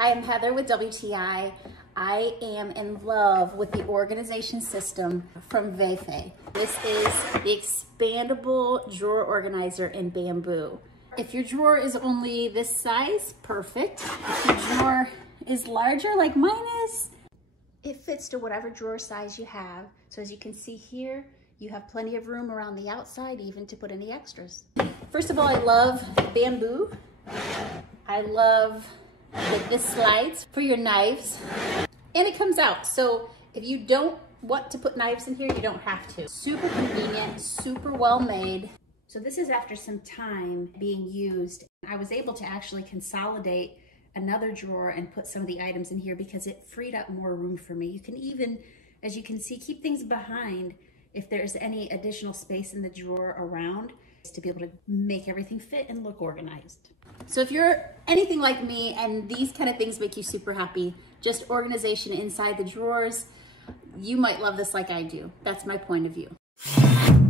Hi, I'm Heather with WTI. I am in love with the organization system from VaeFae. This is the expandable drawer organizer in bamboo. If your drawer is only this size, perfect. If your drawer is larger like mine is, it fits to whatever drawer size you have. So as you can see here, you have plenty of room around the outside even to put any extras. First of all, I love bamboo. I love that this slides for your knives and it comes out. So if you don't want to put knives in here, you don't have to. Super convenient, super well made. So this is after some time being used. I was able to actually consolidate another drawer and put some of the items in here because it freed up more room for me. You can even, as you can see, keep things behind if there's any additional space in the drawer around to be able to make everything fit and look organized. So if you're anything like me and these kind of things make you super happy, just organization inside the drawers, you might love this like I do. That's my point of view.